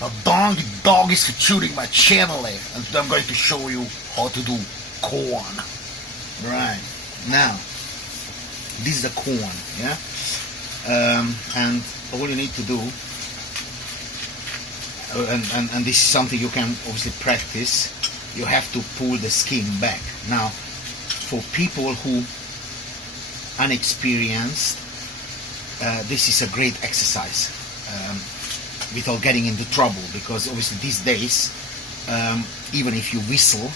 The dog is shooting my channel, and I'm going to show you how to do corn. Right now, this is the corn, yeah, and all you need to do, and this is something you can obviously practice. You have to pull the skin back. Now, for people who unexperienced, this is a great exercise without getting into trouble, because obviously these days, even if you whistle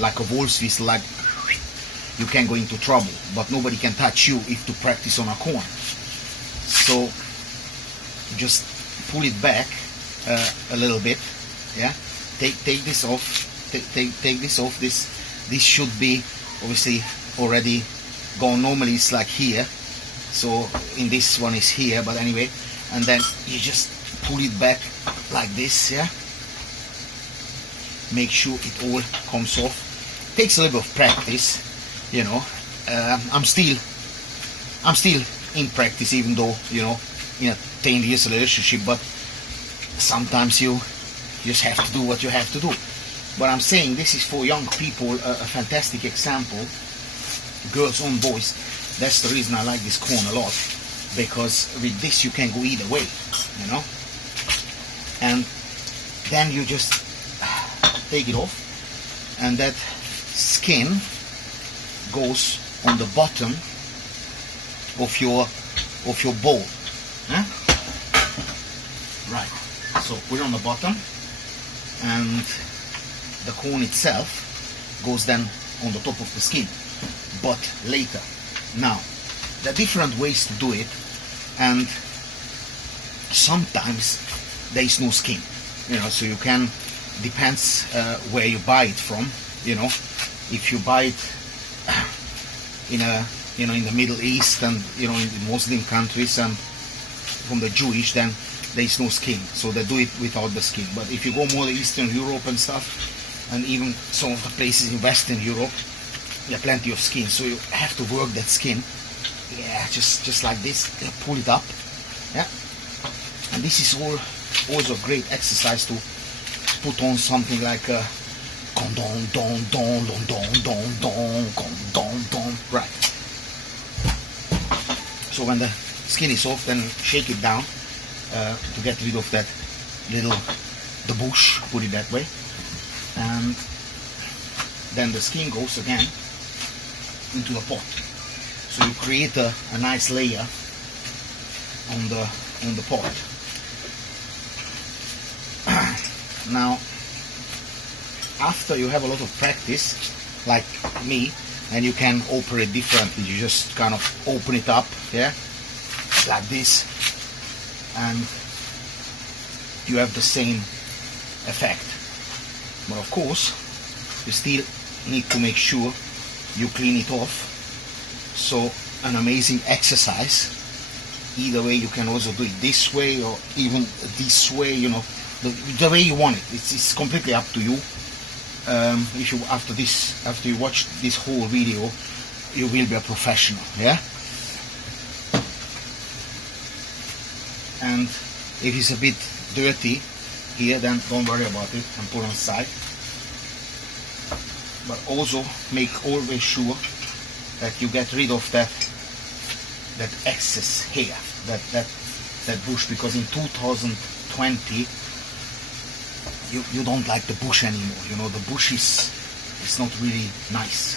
like a wolf's whistle, like, you can go into trouble, but nobody can touch you if to practice on a corn. So just pull it back a little bit, yeah. Take this off. Take this off. This should be obviously already gone. Normally it's like here, so in this one is here, but anyway, and then you just pull it back like this, yeah. Make sure it all comes off. Takes a little bit of practice, you know. I'm still in practice, even though, you know, in a 10 years relationship, but sometimes you just have to do what you have to do. But I'm saying this is for young people, a fantastic example, girls and boys. That's the reason I like this corn a lot, because with this you can go either way, you know. And then you just take it off, and that skin goes on the bottom of your bowl, huh? Right, so put it on the bottom, and the corn itself goes then on the top of the skin, but later. Now, there are different ways to do it, and sometimes there is no skin, you know, so you can, depends where you buy it from, you know. If you buy it in a, you know, in the Middle East, and, you know, in the Muslim countries, and from the Jewish, then there is no skin, so they do it without the skin. But if you go more to Eastern Europe and stuff, and even some of the places in Western Europe, there are plenty of skin, so you have to work that skin, yeah, just like this. Pull it up, yeah. And this is also a great exercise to put on something like a don don don don don don don don don. Right. So when the skin is off, then shake it down to get rid of that the bush, put it that way, and then the skin goes again into the pot. So you create a nice layer on the pot. Now, after you have a lot of practice, like me, and you can operate differently. You just kind of open it up, yeah, like this, and you have the same effect. But of course, you still need to make sure you clean it off. So an amazing exercise. Either way, you can also do it this way or even this way, you know, the way you want it. It's completely up to you. If you after you watch this whole video, you will be a professional, yeah. And if it's a bit dirty here, then don't worry about it and put it on the side. But also make always sure that you get rid of that excess hair, that bush, because in 2020 you don't like the bush anymore. You know, the bush is not really nice,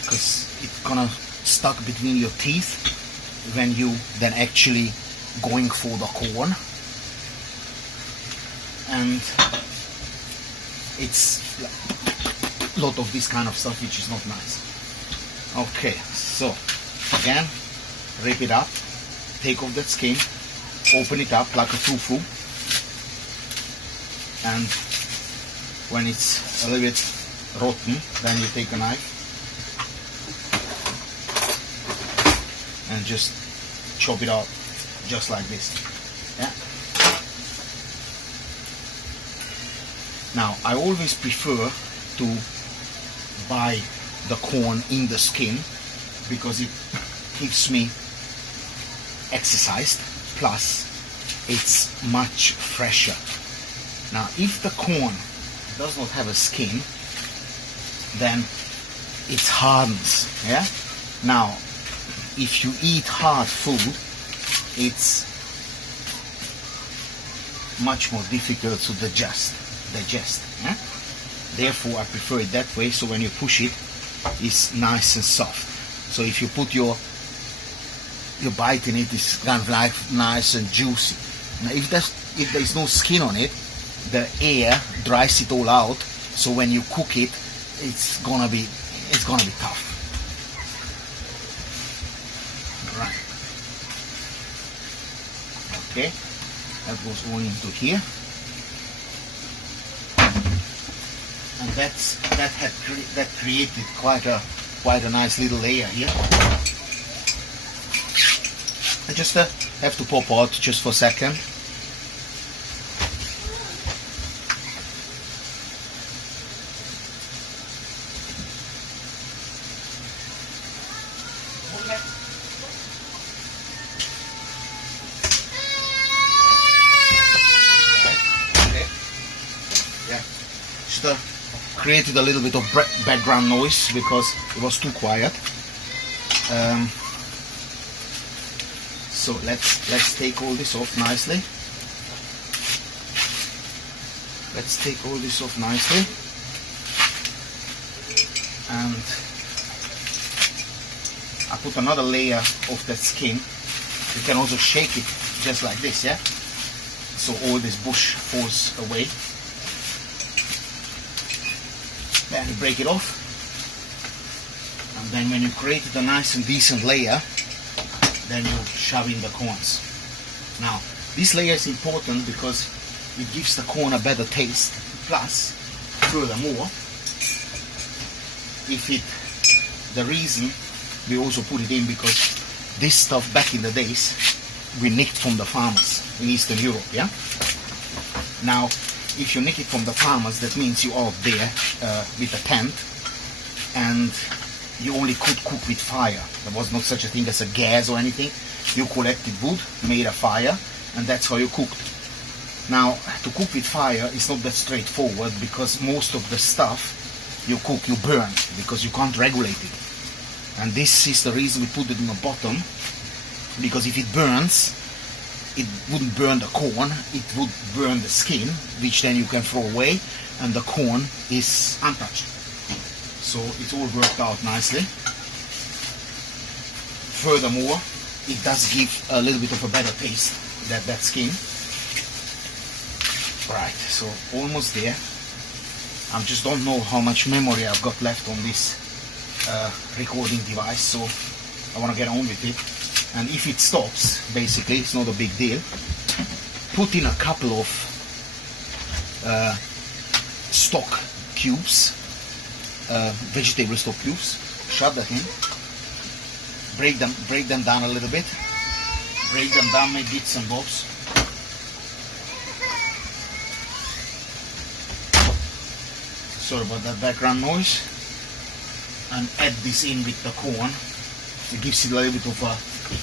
because it's gonna stuck between your teeth when you then actually going for the corn, and it's a lot of this kind of stuff which is not nice. Okay, so again, rip it up, take off that skin, open it up like a fufu, and when it's a little bit rotten, then you take a knife and just chop it out just like this, yeah. Now, I always prefer to buy the corn in the skin, because it keeps me exercised, plus it's much fresher. Now if the corn does not have a skin, then it hardens. Yeah. Now if you eat hard food, it's much more difficult to digest. Yeah? Therefore I prefer it that way, so when you push it, it's nice and soft. So if you put your bite in it, it's kind of like nice and juicy. Now if there's no skin on it, the air dries it all out, so when you cook it, it's gonna be tough. Right. Okay, that goes all into here. And that created quite a nice little layer here. I just have to pop out just for a second. Created a little bit of background noise because it was too quiet. So let's take all this off nicely. And I put another layer of that skin. You can also shake it just like this, yeah? So all this bush falls away. Then you break it off, and then when you created a nice and decent layer, then you shove in the corns. Now this layer is important because it gives the corn a better taste. Plus, furthermore, the reason we also put it in, because this stuff back in the days we nicked from the farmers in Eastern Europe, yeah? Now if you nick it from the farmers, that means you are up there with a tent, and you only could cook with fire. There was not such a thing as a gas or anything. You collected wood, made a fire, and that's how you cooked. Now, to cook with fire is not that straightforward, because most of the stuff you cook, you burn, because you can't regulate it. And this is the reason we put it in the bottom, because if it burns, it wouldn't burn the corn, it would burn the skin, which then you can throw away, and the corn is untouched. So it's all worked out nicely. Furthermore, it does give a little bit of a better taste, that skin. Right, so almost there. I just don't know how much memory I've got left on this recording device, so I want to get on with it. And if it stops, basically, it's not a big deal. Put in a couple of stock cubes, vegetable stock cubes. Shove that in. Break them down a little bit. Break them down, make bits and bobs. Sorry about that background noise. And add this in with the corn. It gives it a little bit of a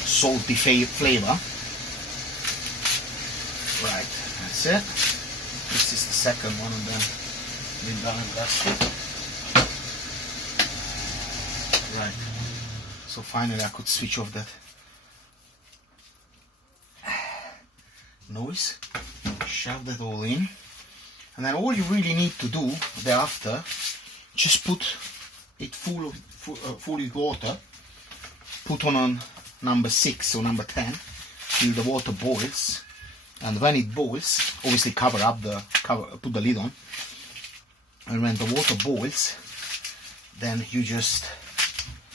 salty flavor. Right, that's it. This is the second one, and then we're done and dusted. Right, so finally I could switch off that noise. Shove that all in, and then all you really need to do thereafter, just put it full with water. Put on number 6 or number 10 till the water boils, and when it boils, obviously put the lid on, and when the water boils, then you just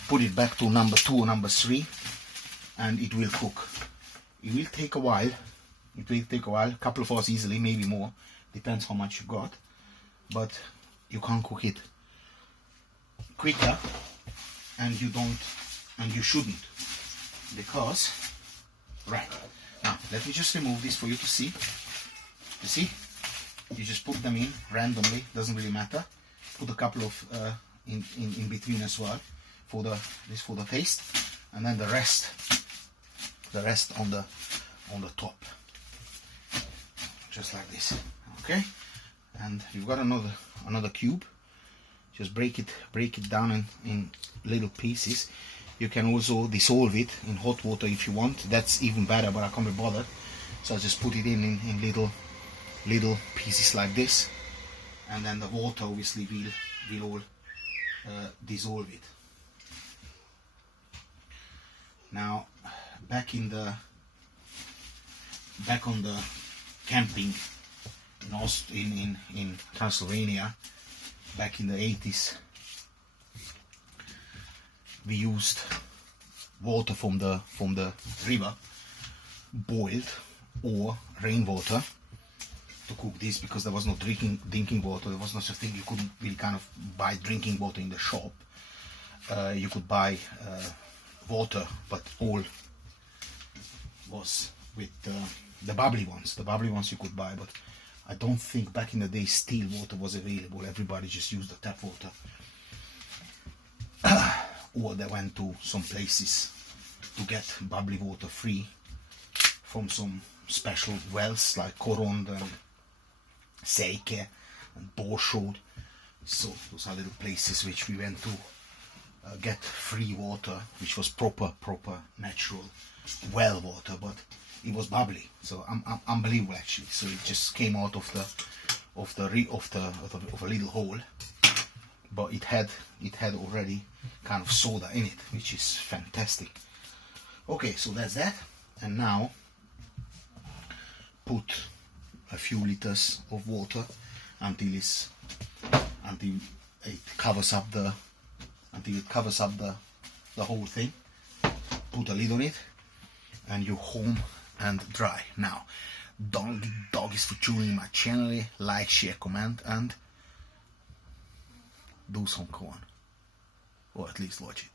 put it back to number 2 or number 3, and it will cook. It will take a while. A couple of hours easily, maybe more, depends how much you got, but you can't cook it quicker, and you shouldn't, because, right, now let me just remove this for you to see. You see, you just put them in randomly, doesn't really matter. Put a couple of in between as well for the taste, and then the rest on the top. just like this. Okay, and you've got another cube. Just break it down in little pieces. You can also dissolve it in hot water if you want. That's even better, but I can't be bothered. So I just put it in little pieces like this, and then the water obviously will all dissolve it. Now back on the camping in Transylvania back in the 80s, we used water from the river, boiled, or rainwater to cook this, because there was no drinking water. There was no such thing. You couldn't really kind of buy drinking water in the shop. You could buy water, but all was with the bubbly ones. The bubbly ones you could buy, but I don't think back in the day still water was available. Everybody just used the tap water. Or they went to some places to get bubbly water free from some special wells like Korond and Seike and Borsod. So those are little places which we went to get free water, which was proper natural well water, but it was bubbly, so unbelievable actually. So it just came out of a little hole, but it had already kind of soda in it, which is fantastic. Okay, so that's that, and now put a few liters of water until it covers up the whole thing. Put a lid on it, and you home and dry. Now, doggies for tuning my channel, like, share, comment, and do some corn, or at least watch it.